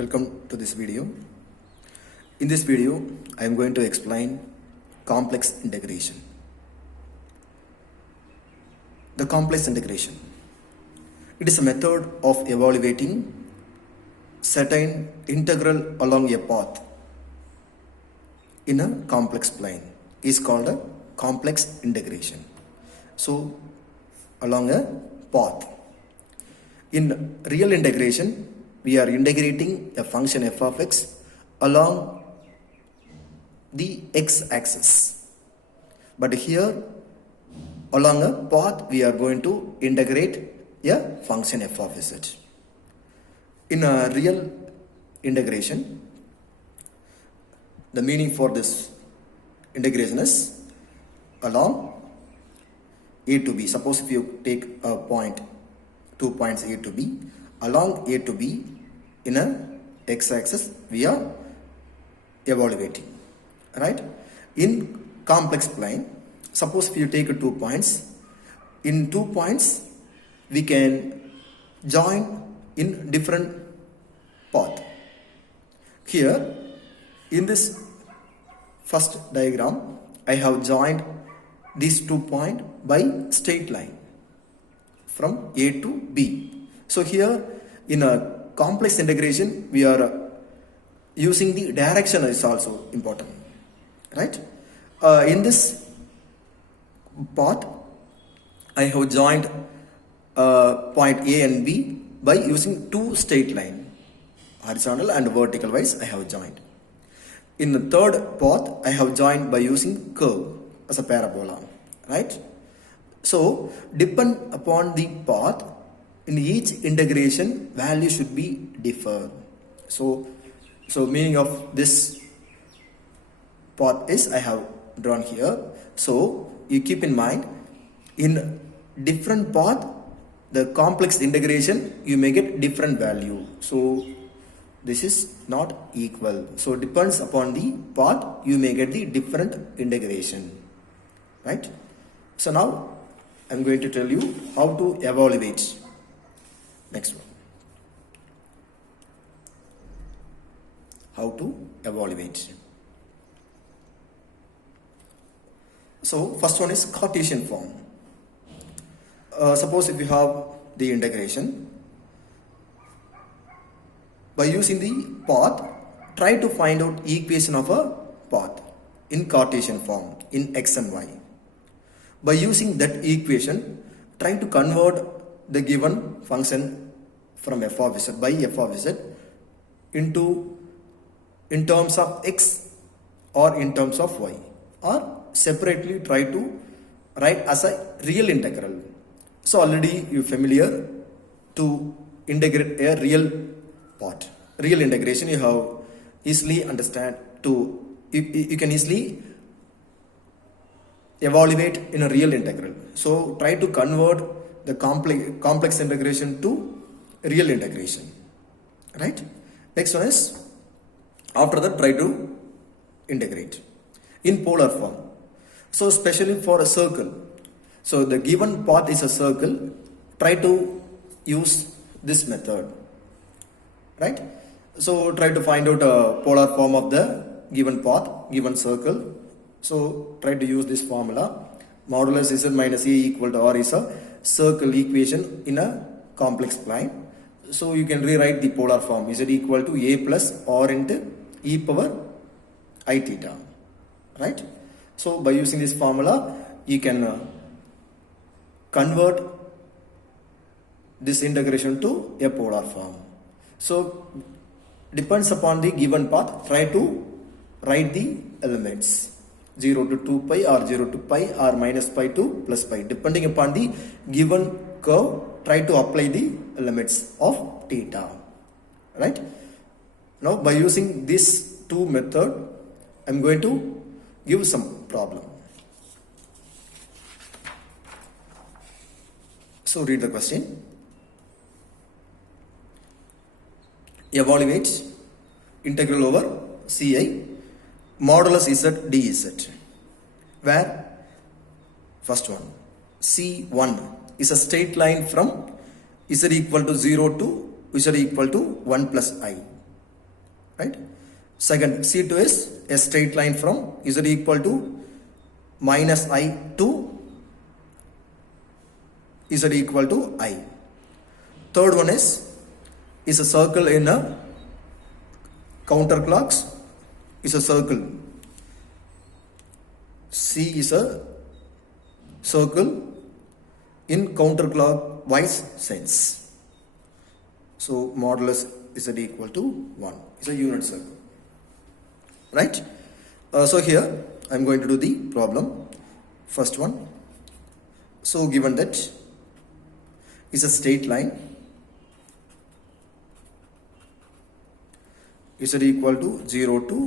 Welcome to this video. In this video, I am going to explain complex integration. The complex integration. It is a method of evaluating certain integral along a path in a complex plane. Is called a complex integration. So, along a path. In real integration, we are integrating a function f of x along the x-axis. But here, along a path, we are going to integrate a function f of z. In a real integration, the meaning for this integration is along a to b. Suppose if you take a point, 2 points a to b, along a to b in a x-axis we are evaluating, right? In complex plane, suppose if you take 2 points, in 2 points we can join in different path. Here in this first diagram, I have joined these 2 points by straight line from A to B. So here in a complex integration, we are using the direction is also important, right? In this path, I have joined point A and B by using 2 straight line, horizontal and vertical wise I have joined. In the third path, I have joined by using curve as a parabola, right? So, depend upon the path, in each integration, value should be differ. So meaning of this path is I have drawn here. So, you keep in mind, in different path, the complex integration, you may get different value. So, this is not equal. So, depends upon the path, you may get the different integration, right? So, now, I am going to tell you how to evaluate. Next one. How to evaluate. So, first one is Cartesian form. Suppose if you have the integration, by using the path, try to find out equation of a path in Cartesian form in x and y. By using that equation, try to convert the given function from f of z by f of z into in terms of x or in terms of y, or separately try to write as a real integral. So already you familiar to integrate a real part. Real integration you have easily understand to you can easily evaluate in a real integral. So try to convert the complex integration to real integration, right? Next one is, after that try to integrate in polar form. So especially for a circle, so the given path is a circle, try to use this method, right? So try to find out a polar form of the given path, given circle. So try to use this formula. Modulus z minus a equal to r is a circle equation in a complex plane. So you can rewrite the polar form z equal to a plus r into e power I theta, right? So by using this formula, you can convert this integration to a polar form. So depends upon the given path, try to write the elements 0 to 2 pi or 0 to pi or minus pi to plus pi. Depending upon the given curve, try to apply the limits of theta, right? Now by using these two methods, I am going to give some problem. So read the question. Evaluate integral over Ci modulus z dz, where first one C1 is a straight line from z equal to 0 to z equal to 1 plus I. right? Second, C2 is a straight line from z equal to minus I to z equal to I. Third one is a circle in a counterclocks, is a circle. C is a circle in counterclockwise sense. So modulus z equal to 1 is a unit circle, right? So here I am going to do the problem. First one. So given that is a straight line z equal to 0 to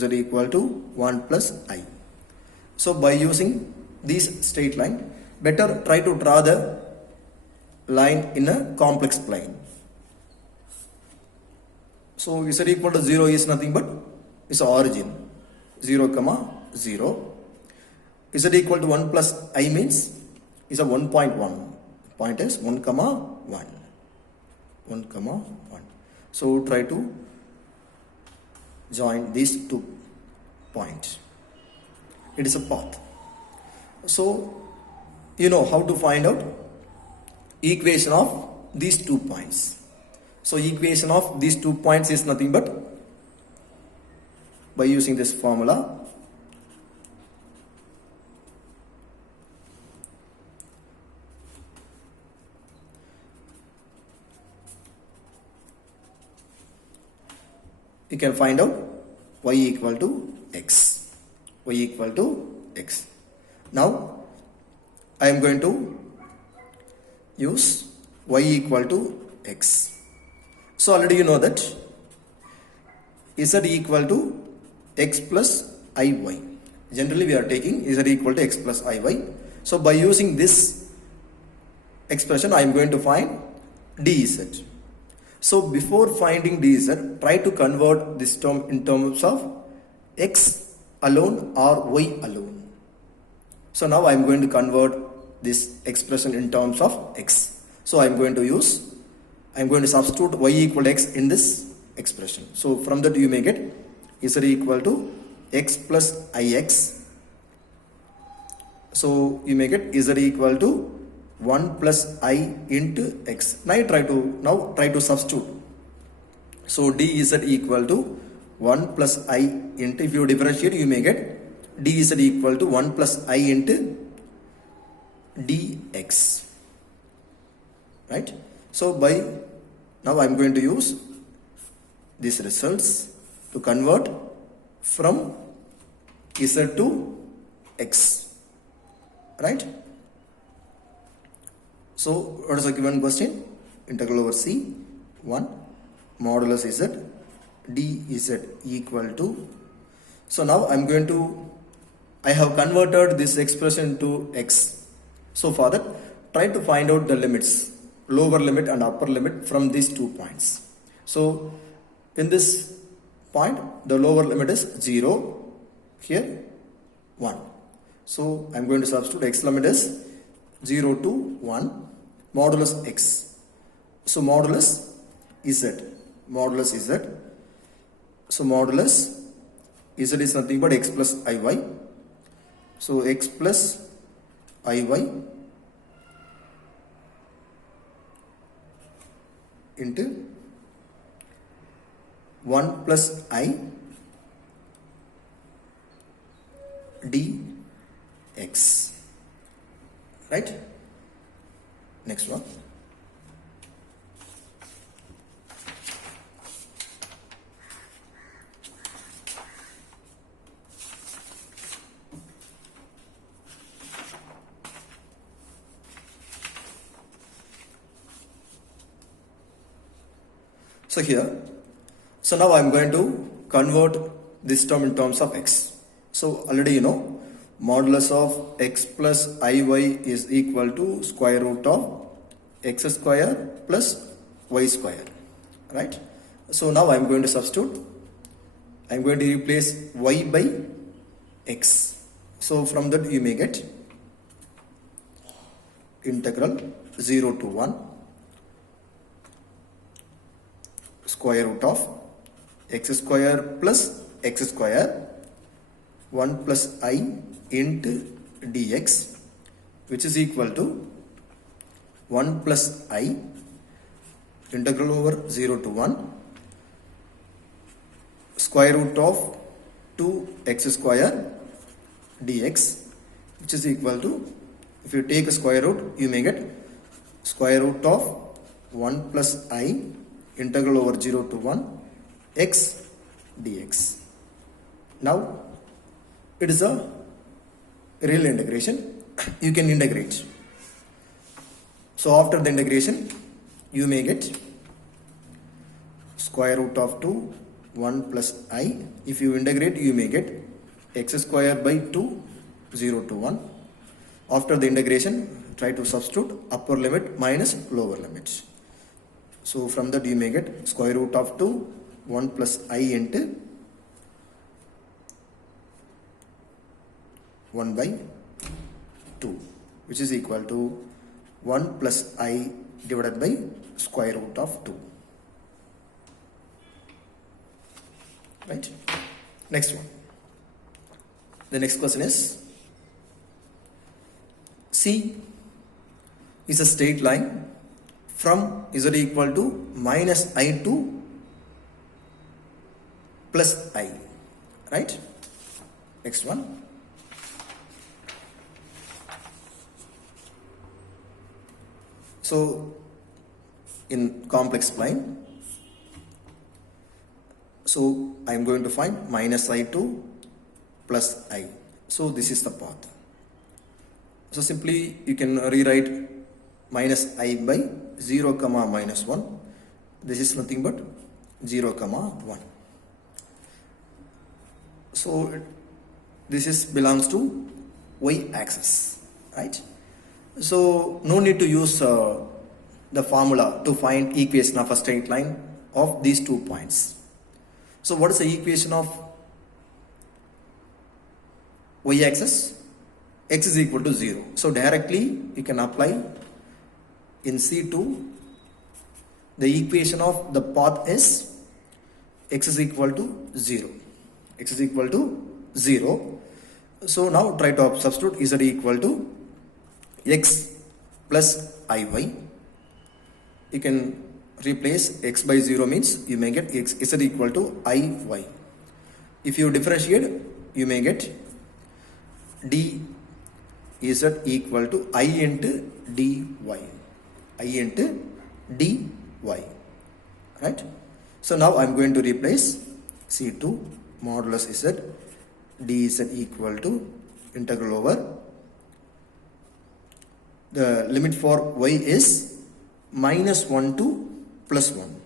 z equal to 1 plus I. So by using this straight line, better try to draw the line in a complex plane. So z equal to 0 is nothing but is origin 0 comma 0. Z equal to 1 plus I means is a 1.1. Point is 1 comma 1. 1 comma 1. So try to join these 2 points. It is a path. So you know how to find out equation of these 2 points. So equation of these 2 points is nothing but by using this formula. You can find out y equal to x. Y equal to x. Now I am going to use y equal to x. So already you know that z equal to x plus iy. Generally we are taking z equal to x plus iy. So by using this expression I am going to find dz. So before finding dz, try to convert this term in terms of x alone or y alone. So now I am going to convert this expression in terms of x. So I am going to substitute y equal to x in this expression. So from that you may get z equal to x plus ix. So you may get z equal to 1 plus I into x. Now try to substitute. So dz equal to 1 plus I into, if you differentiate you may get dz equal to 1 plus I into dx, right? So by now I am going to use these results to convert from z to x, right? So what is the given question? Integral over c 1 modulus z dz equal to. So now I have converted this expression to x. So for that, try to find out the limits, lower limit and upper limit from these 2 points. So in this point, the lower limit is 0, here 1. So I am going to substitute x limit is 0 to 1 modulus x. So modulus z. So modulus z is nothing but x plus iy. So x plus iy into 1 plus I dx, right? Next one. So here, so now I am going to convert this term in terms of x. So already you know modulus of x plus iy is equal to square root of x square plus y square, right? So now I am going to substitute. I am going to replace y by x. So from that you may get integral 0 to 1 square root of x square plus x square 1 plus I into dx, which is equal to 1 plus I integral over 0 to 1 square root of 2x square dx, which is equal to, if you take a square root, you may get square root of 1 plus I integral over 0 to 1 x dx. Now it is a real integration. You can integrate. So after the integration, you may get square root of 2 1 plus I. If you integrate, you may get x square by 2 0 to 1. After the integration, try to substitute upper limit minus lower limit. So from that you may get square root of 2 1 plus I into 1 by 2, which is equal to 1 plus I divided by square root of 2. Right? Next one. The next question is, C is a straight line from z equal to minus I to plus I. Right? Next one. So in complex plane, so I am going to find minus I2 plus I. So this is the path. So simply you can rewrite minus I by 0 comma minus 1. This is nothing but 0 comma 1. So this is belongs to y axis, right? So no need to use the formula to find equation of a straight line of these 2 points. So what is the equation of y axis? X is equal to 0. So directly you can apply in C2 the equation of the path is x is equal to 0. X is equal to 0. So now try to substitute z equal to x plus iy. You can replace x by 0 means you may get x z equal to iy. If you differentiate, you may get d z equal to I into dy. I into dy. Right? So now I am going to replace C2 modulus z dz equal to integral over, the limit for y is minus 1 to plus 1.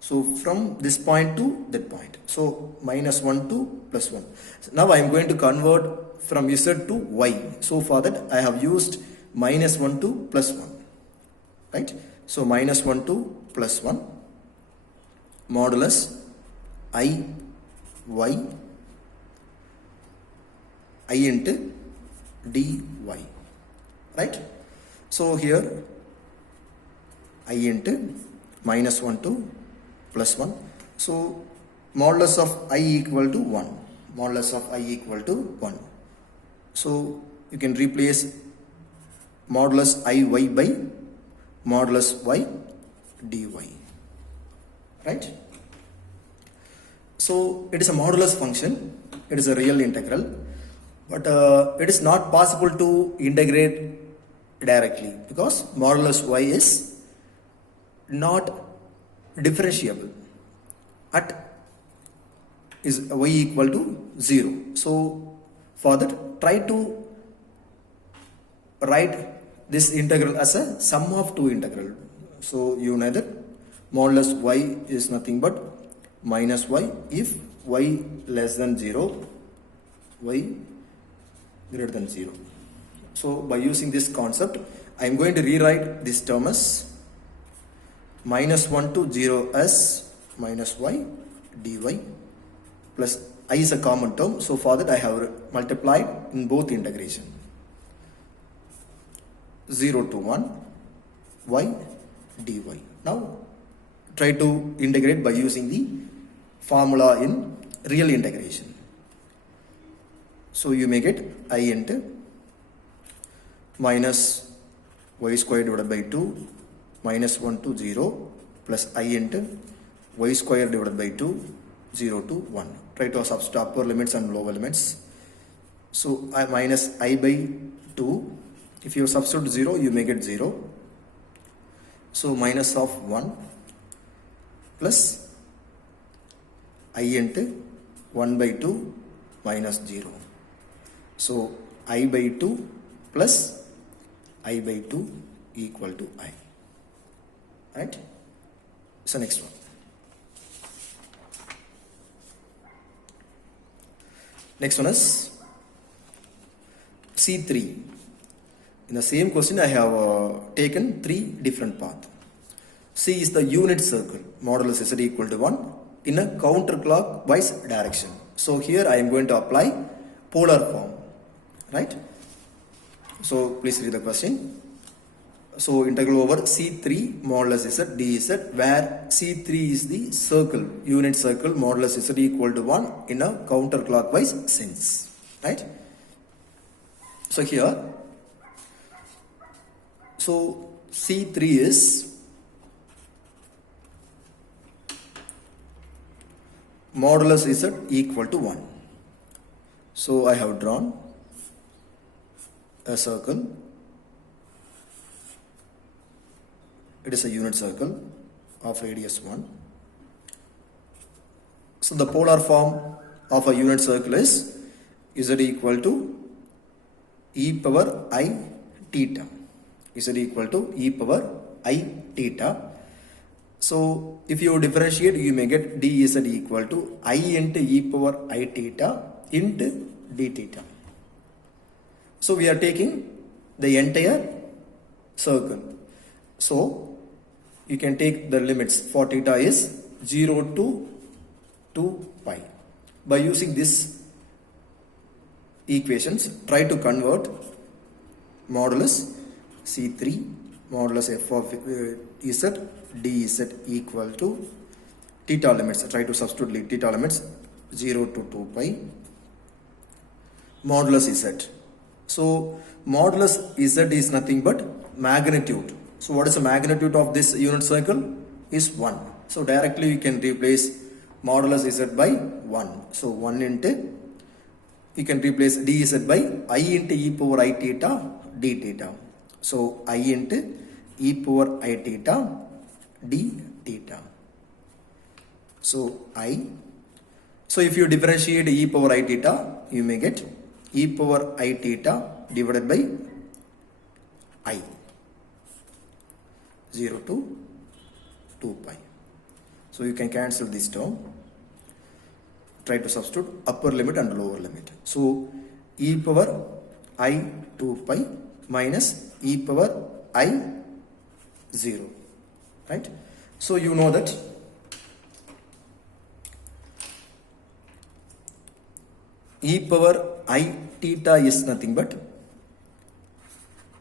So from this point to that point. So minus 1 to plus 1. So now I am going to convert from z to y. So for that I have used minus 1 to plus 1. Right? So minus 1 to plus 1 modulus I y I into dy. Right? So here I into minus 1 to plus 1. So modulus of I equal to 1. Modulus of I equal to 1. So you can replace modulus Iy by modulus y dy. Right? So it is a modulus function. It is a real integral. But it is not possible to integrate directly because modulus y is not differentiable at is y equal to 0. So for that try to write this integral as a sum of 2 integral. So you know that modulus y is nothing but minus y if y less than 0, y greater than 0. So by using this concept, I am going to rewrite this term as minus 1 to 0 as minus y dy plus I is a common term. So for that I have multiplied in both integration. 0 to 1 y dy. Now try to integrate by using the formula in real integration. So you make it I into minus y squared divided by 2 minus 1 to 0 plus I into y squared divided by 2 0 to 1. Try to substitute upper limits and lower limits. So I minus I by 2. If you substitute 0, you make it 0. So minus of 1 plus I into 1 by 2 minus 0. So I by 2 plus I by 2 equal to I. Right? So next one. Next one is C3. In the same question, I have taken 3 different paths. C is the unit circle, modulus Z equal to 1 in a counterclockwise direction. So here I am going to apply polar form, right? So please read the question. So integral over C3 modulus Z dz, where C3 is the circle, unit circle, modulus Z equal to 1 in a counterclockwise sense, right? So here, so C3 is modulus Z equal to 1. So I have drawn a circle. It is a unit circle of radius 1. So the polar form of a unit circle is Z equal to e power I theta. Z equal to e power I theta. So if you differentiate, you may get dz equal to I into e power I theta into d theta. So we are taking the entire circle. So you can take the limits for theta is 0 to 2 pi. By using this equations, try to convert modulus C3 modulus f of z dz equal to theta limits. Try to substitute theta limits 0 to 2 pi modulus z. So modulus z is nothing but magnitude. So what is the magnitude of this unit circle? Is 1. So directly you can replace modulus z by 1. So 1 into, you can replace dz by I into e power I theta d theta. So I into e power I theta d theta. So I. So if you differentiate e power I theta, you may get e power I theta divided by I. 0 to 2 pi. So you can cancel this term. Try to substitute upper limit and lower limit. So e power I 2 pi minus e power I 0. Right? So you know that e power I theta is nothing but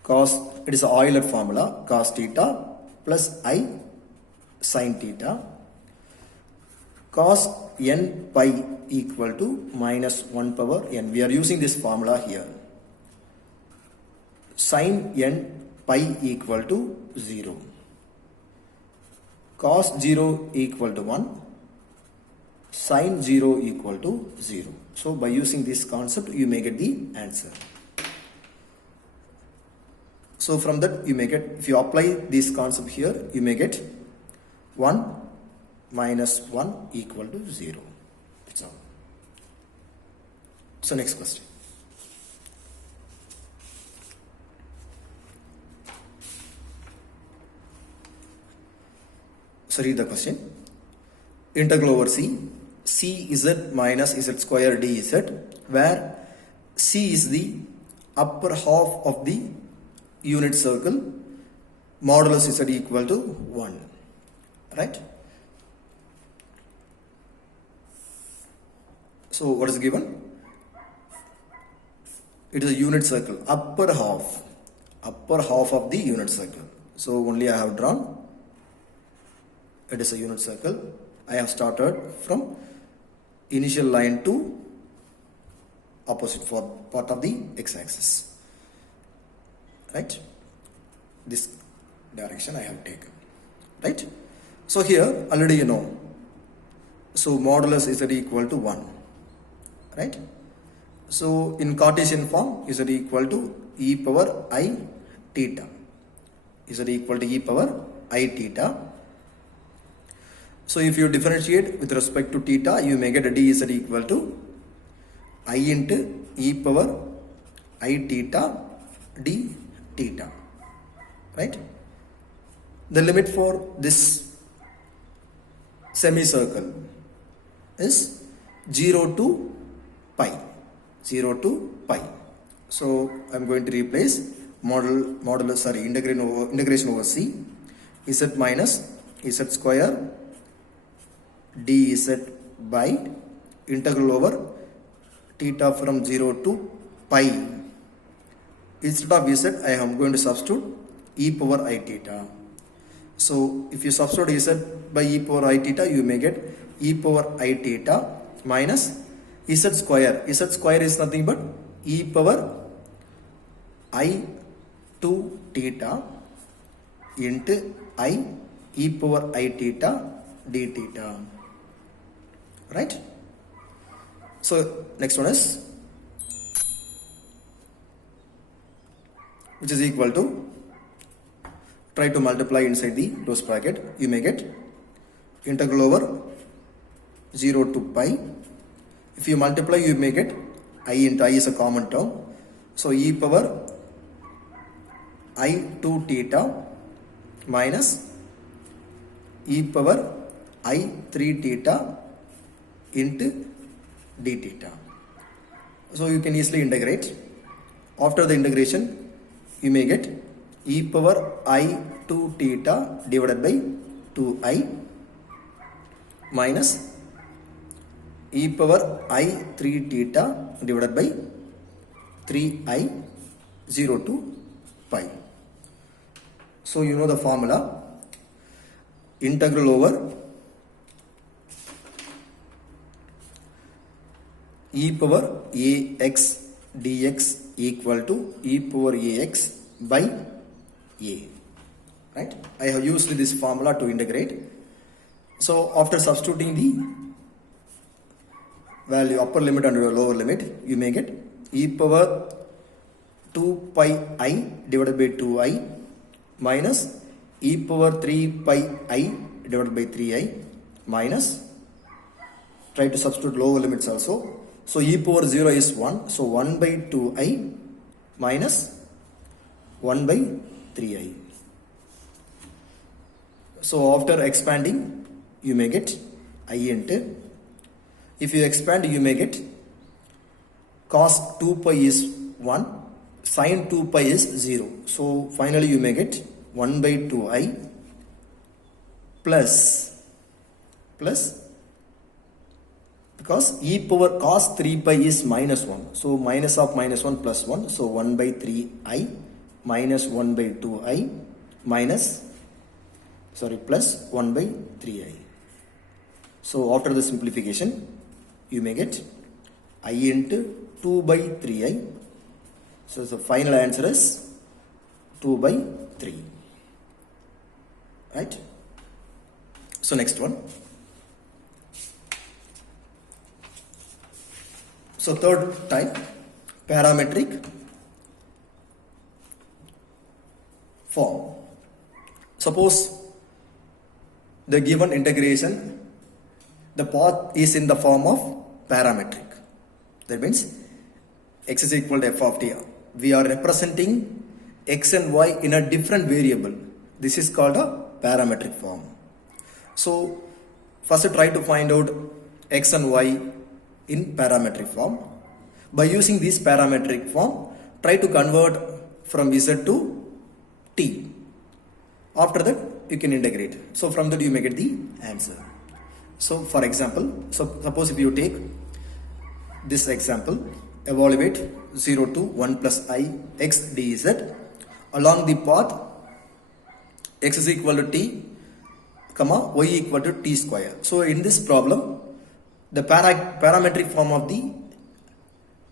cos, it is a Euler formula, cos theta plus I sin theta. Cos n pi equal to minus 1 power n. We are using this formula here. Sin n pi equal to 0. Cos 0 equal to 1. Sin 0 equal to 0. So by using this concept, you may get the answer. So from that you may get, if you apply this concept here, you may get 1 minus 1 equal to 0. That's all. So next question. So read the question. Integral over C z minus z square dz, where C is the upper half of the unit circle, modulus z equal to 1. Right? So what is given? It is a unit circle, upper half of the unit circle. So only I have drawn. It is a unit circle. I have started from initial line to opposite part of the x-axis, right? This direction I have taken, right? So here already you know, so modulus z equal to 1, right? So in Cartesian form, z equal to e power I theta, z equal to e power I theta. So if you differentiate with respect to theta, you may get a dz equal to I into e power I theta d theta, right? The limit for this semicircle is 0 to pi, 0 to pi. So I'm going to replace integration over c, z minus z square dz by integral over theta from 0 to pi. Instead of z, I am going to substitute e power I theta. So if you substitute z by e power I theta, you may get e power I theta minus z square. Z square is nothing but e power I 2 theta into I e power I theta d theta, right? So next one is, which is equal to, try to multiply inside the close bracket, you may get integral over 0 to pi. If you multiply, you may get I into I is a common term, so e power I 2 theta minus e power I 3 theta into d theta. So you can easily integrate. After the integration, you may get e power I 2 theta divided by 2i minus e power I 3 theta divided by 3i 0 to pi. So you know the formula, integral over e power ax dx equal to e power ax by a, right? I have used this formula to integrate. So after substituting the value upper limit and lower limit, you may get e power 2 pi I divided by 2i minus e power 3 pi I divided by 3i minus, try to substitute lower limits also. So e power 0 is 1, so 1 by 2i minus 1 by 3i. So after expanding, you may get I into, if you expand, you may get cos 2 pi is 1, sin 2 pi is 0. So finally you may get 1 by 2i plus because e power cos 3 pi is minus 1. So minus of minus 1 plus 1. So 1 by 3i minus 1 by 2i minus, plus 1 by 3i. So after the simplification, you may get I into 2 by 3i. So the final answer is 2 by 3. Right? So next one. So third type, parametric form. Suppose the given integration, the path is in the form of parametric. That means x is equal to f of t. We are representing x and y in a different variable. This is called a parametric form. So first try to find out x and y in parametric form. By using this parametric form, try to convert from z to t. After that, you can integrate. So from that you may get the answer. So for example, suppose if you take this example, evaluate 0 to 1 plus I x dz along the path x is equal to t, y equal to t square. So in this problem, the parametric form of the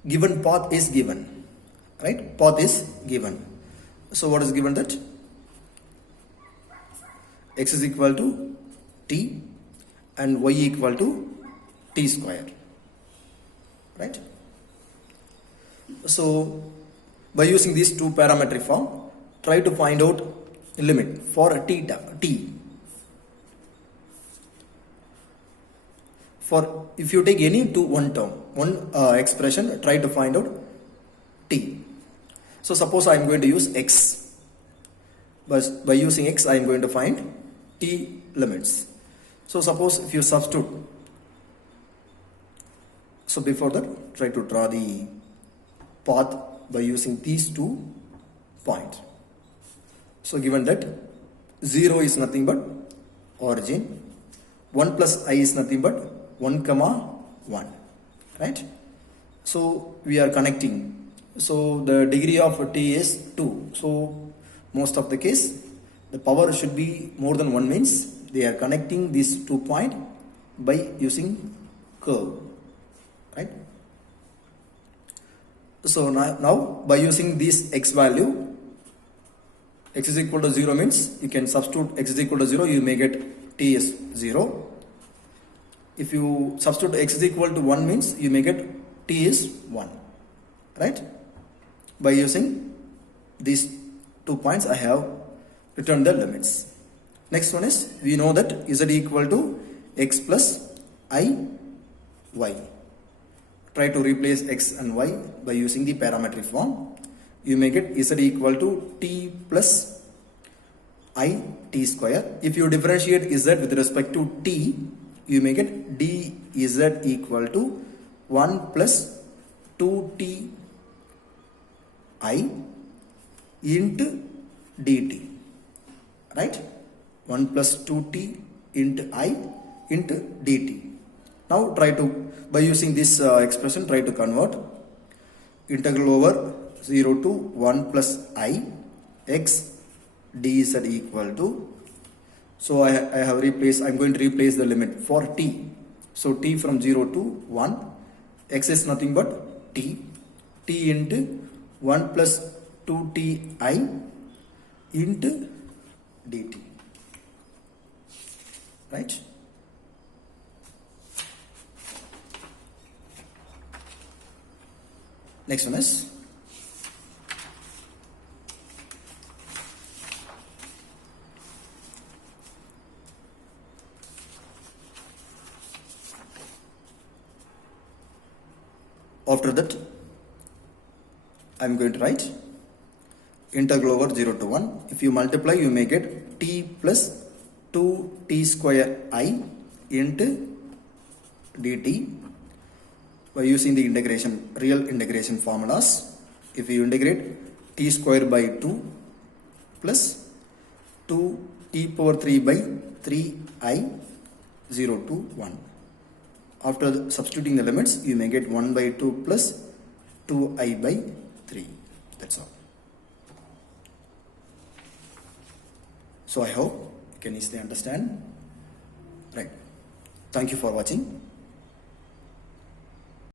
given path is given, right? Path is given. So what is given? That x is equal to t and y equal to t square, right? So by using these two parametric form, try to find out limit for a t. For if you take any one term, one expression, try to find out t. So suppose I am going to use x, but by using x I am going to find t limits. So suppose if you substitute, so before that try to draw the path by using these 2 points. So given that 0 is nothing but origin, 1 plus I is nothing but 1 comma 1, right? So we are connecting. So the degree of t is 2. So most of the case the power should be more than 1, means they are connecting these 2 points by using curve, right? So now by using this x value, x is equal to 0 means you can substitute x is equal to 0, you may get t is 0. If you substitute x is equal to 1 means you may get t is 1, right? By using these 2 points I have written the limits. Next one is, we know that z equal to x plus I y. Try to replace x and y by using the parametric form. You may get z equal to t plus I t square. If you differentiate z with respect to t, you may get dz equal to 1 plus 2t I into dt, right? 1 plus 2t into I into dt. Now try to, by using this expression, try to convert integral over 0 to 1 plus I x dz equal to, so I have replaced, I am going to replace the limit for t. So t from 0 to 1, x is nothing but t into 1 plus 2ti into dt, right? Next one is, after that I am going to write integral over 0 to 1. If you multiply, you may get t plus 2t square I into dt by using the integration, real integration formulas. If you integrate t square by 2 plus 2t power 3 by 3i 0 to 1. After substituting the limits, you may get 1 by 2 plus 2i by 3. That's all. So I hope you can easily understand. Right. Thank you for watching.